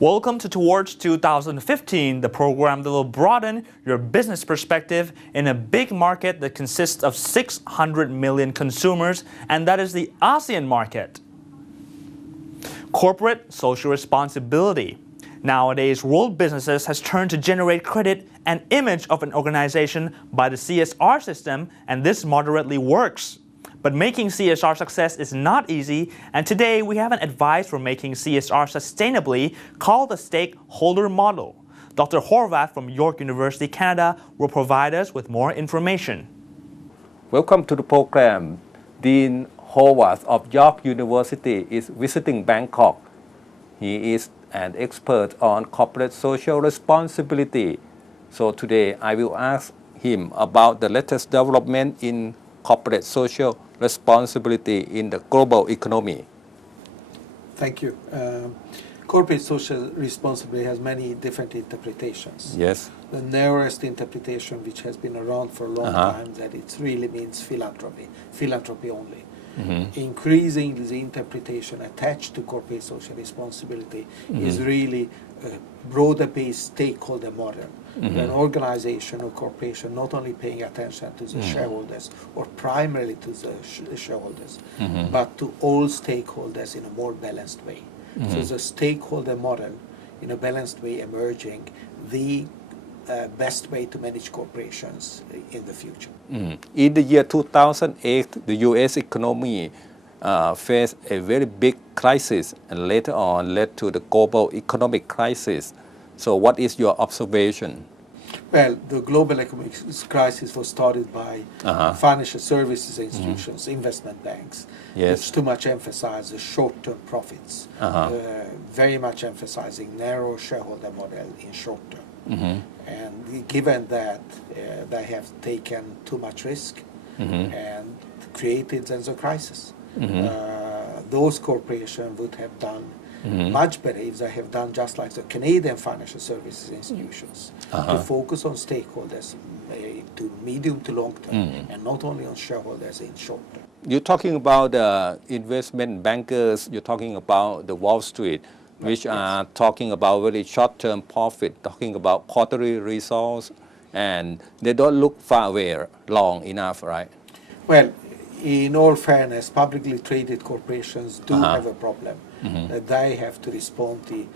Welcome to Towards 2015, the program that will broaden your business perspective in a big market that consists of 600 million consumers, and that is the ASEAN market. Corporate social responsibility. Nowadays, world businesses has turned to generate credit and image of an organization by the CSR system, and this moderately works. But making CSR success is not easy, and today we have an advice for making CSR sustainably called the stakeholder model. Dr. Horvath from York University, Canada will provide us with more information. Welcome to the program. Dean Horvath of York University is visiting Bangkok. He is an expert on corporate social responsibility. So today I will ask him about the latest development in corporate social responsibility in the global economy. Thank you. Corporate social responsibility has many different interpretations. Yes. The narrowest interpretation, which has been around for a long time, that it really means philanthropy only. Increasing the interpretation attached to corporate social responsibility is really a broader-based stakeholder model. An organization or corporation not only paying attention to the shareholders or primarily to the shareholders, but to all stakeholders in a more balanced way. So the stakeholder model in a balanced way emerging the best way to manage corporations in the future. In the year 2008, the U.S. economy faced a very big crisis and later on led to the global economic crisis. So what is your observation? Well, the global economic crisis was started by financial services institutions, investment banks, which too much emphasize the short-term profits, very much emphasizing narrow shareholder model in short term. And given that they have taken too much risk and created Denzo crisis, those corporations would have done much better if they have done just like the Canadian financial services institutions, to focus on stakeholders to medium to long term and not only on shareholders in short term. You're talking about the investment bankers, you're talking about the Wall Street, which are talking about very short-term profit, talking about quarterly results, and they don't look far away long enough, right? Well, in all fairness, publicly traded corporations do have a problem. They have to respond to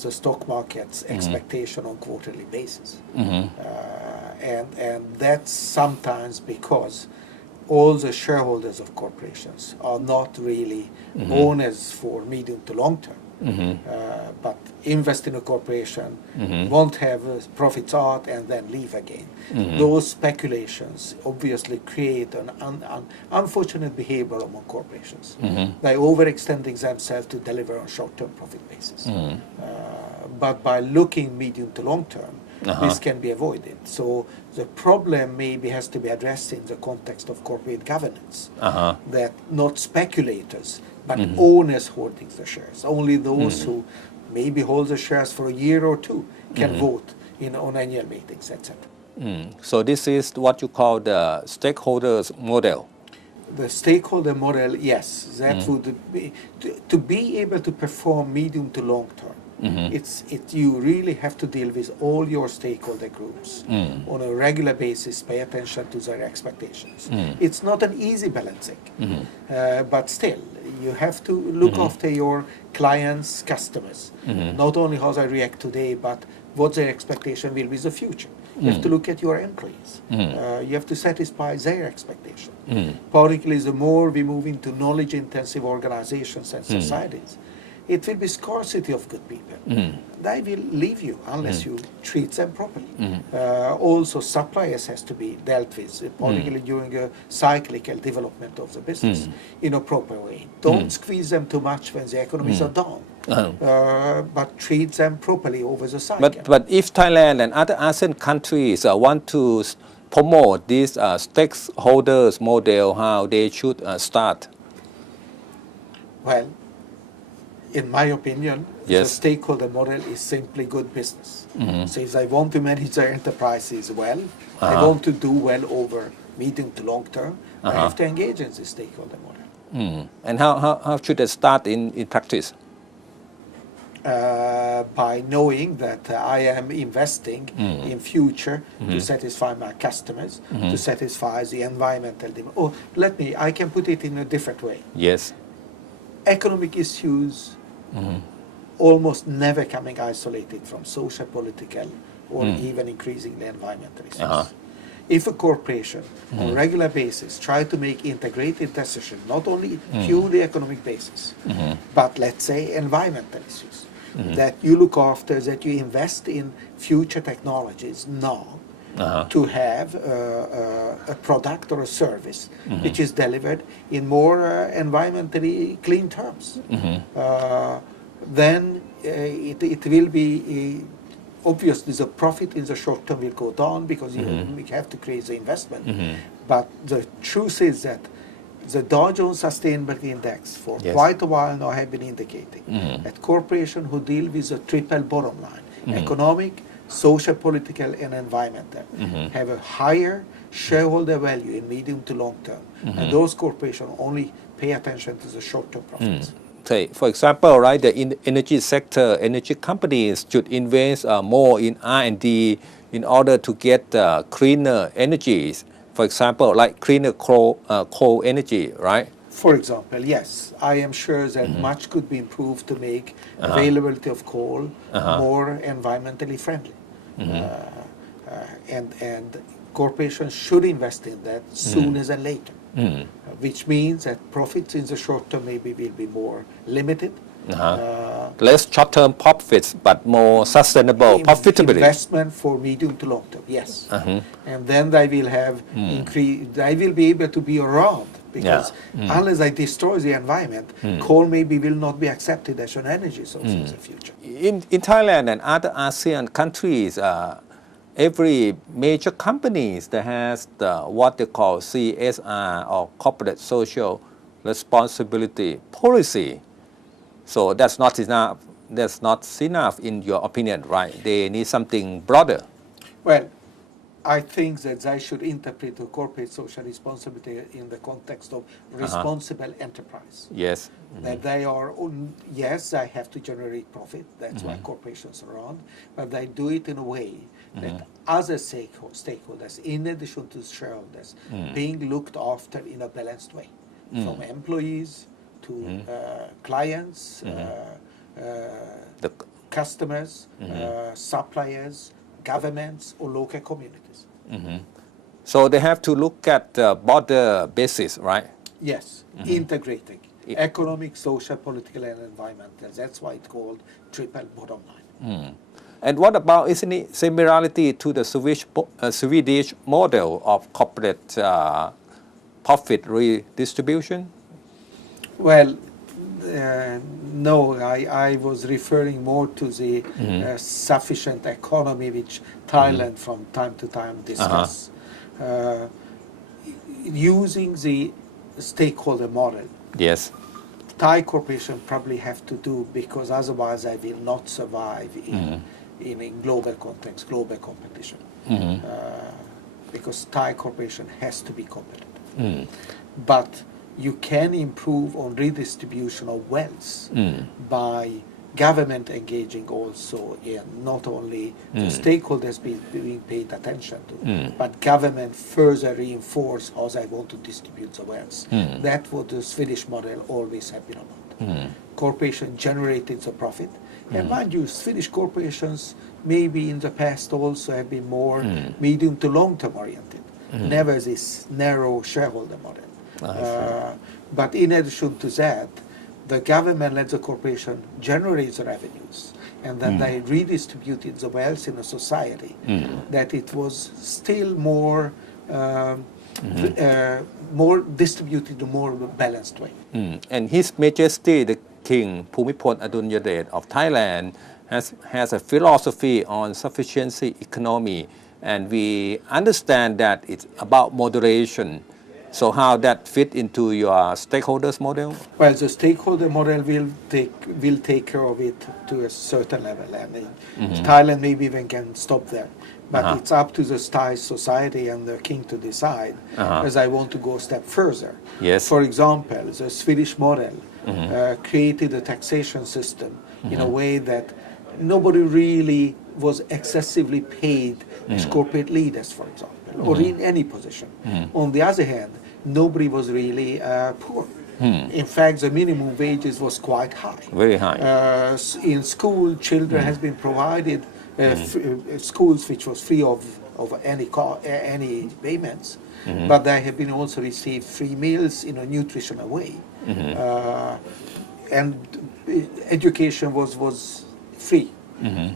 the stock market's expectation on quarterly basis. And that's sometimes because all the shareholders of corporations are not really owners for medium to long term. But invest in a corporation, won't have profits out and then leave again. Those speculations obviously create an unfortunate behavior among corporations by overextending themselves to deliver on short-term profit basis. But by looking medium to long term, this can be avoided. So the problem maybe has to be addressed in the context of corporate governance, that not speculators, but owners holding the shares. Only those who maybe hold the shares for a year or two can vote on annual meetings, etc. So this is what you call the stakeholders model. The stakeholder model, yes, that would be to be able to perform medium to long term. You really have to deal with all your stakeholder groups on a regular basis, pay attention to their expectations. It's not an easy balancing, but still, you have to look after your clients, customers, not only how they react today, but what their expectation will be in the future. You have to look at your employees. You have to satisfy their expectation. Particularly, the more we move into knowledge-intensive organizations and societies, it will be scarcity of good people. They will leave you unless you treat them properly. Also, suppliers has to be dealt with, particularly during a cyclical development of the business in a proper way. Don't squeeze them too much when the economies are down, but treat them properly over the cycle. But if Thailand and other ASEAN countries want to promote this stakeholders model, how they should start? Well, in my opinion, the stakeholder model is simply good business. So if they want to manage their enterprises well, they want to do well over medium to long term, they have to engage in the stakeholder model. And how should they start in practice? by knowing that I am investing in future to satisfy my customers, to satisfy the environmental demand. Or I can put it in a different way. Yes. Economic issues almost never coming isolated from social, political, or even increasingly environmental issues. If a corporation on a regular basis try to make integrated decisions, not only purely economic basis, but let's say environmental issues, that you look after, that you invest in future technologies now to have a product or a service which is delivered in more environmentally clean terms, then it will be obviously the profit in the short term will go down because we have to create the investment. But the truth is that the Dow Jones Sustainability Index for quite a while now have been indicating that corporations who deal with the triple bottom line, economic, social, political, and environmental, have a higher shareholder value in medium to long term. And those corporations only pay attention to the short term profits. Say, for example, right, the energy sector, energy companies should invest more in R&D in order to get cleaner energies. For example, like cleaner coal energy, right? For example, yes, I am sure that much could be improved to make availability of coal more environmentally friendly. And corporations should invest in that sooner than later. Which means that profits in the short term maybe will be more limited. Less short-term profits, but more sustainable profitability. Investment for medium to long term, yes. And then they will have they will be able to be around because unless I destroy the environment, coal maybe will not be accepted as an energy source in the future. In Thailand and other ASEAN countries, every major companies that has what they call CSR or corporate social responsibility policy. So that's not enough. That's not enough in your opinion, right? They need something broader. Well, I think that they should interpret the corporate social responsibility in the context of responsible enterprise. Yes. That they are, yes, they have to generate profit. That's why corporations are around. But they do it in a way that other stakeholders, in addition to shareholders, being looked after in a balanced way. From employees to clients, The customers, suppliers, governments, or local communities. So they have to look at the border basis, right? Yes, integrating economic, social, political, and environmental. That's why it's called triple bottom line. And what about, isn't it similarity to the Swedish model of corporate profit redistribution? Well, no, I was referring more to the sufficient economy which Thailand from time to time discuss. Using the stakeholder model. Yes. Thai corporation probably have to do because otherwise they will not survive in a global context, global competition. Because Thai corporation has to be competitive. But you can improve on redistribution of wealth by government engaging also in not only the stakeholders being paid attention to, but government further reinforce how they want to distribute the wealth. That's what the Swedish model always have been about. Corporation generated the profit. And mind you, Swedish corporations maybe in the past also have been more medium to long-term oriented, never this narrow shareholder model. But in addition to that, the government lets the corporation generate the revenues, and then they redistributed the wealth in a society, that it was still more more distributed in a more balanced way. And His Majesty the King Bhumibol Adulyadej of Thailand has a philosophy on sufficiency economy, and we understand that it's about moderation. So how that fit into your stakeholders model? Well, the stakeholder model will take care of it to a certain level, and Thailand maybe even can stop there. But it's up to the Thai society and the king to decide, as I want to go a step further. Yes. For example, the Swedish model created a taxation system in a way that nobody really was excessively paid as corporate leaders, for example, or in any position. On the other hand, nobody was really poor. In fact, the minimum wages was quite high. Very high. In school, children has been provided schools which was free of any payments, but they have been also received free meals in a nutritional way, and education was free.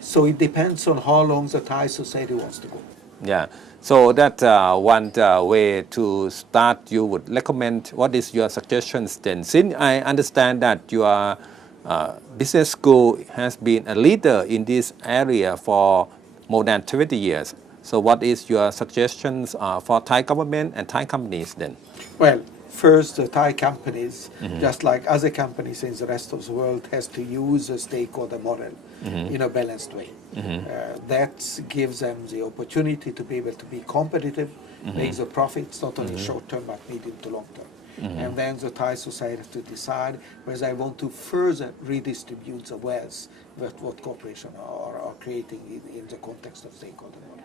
So it depends on how long the Thai society wants to go. Yeah. So that one way to start, you would recommend. What is your suggestions then? Since I understand that your business school has been a leader in this area for more than 20 years. So what is your suggestions for Thai government and Thai companies then? Well, first, the Thai companies, just like other companies in the rest of the world, has to use a stakeholder model in a balanced way. That gives them the opportunity to be able to be competitive, make the profits not only short term but medium to long term. And then the Thai society has to decide whether they want to further redistribute the wealth that what corporations are creating in the context of stakeholder model.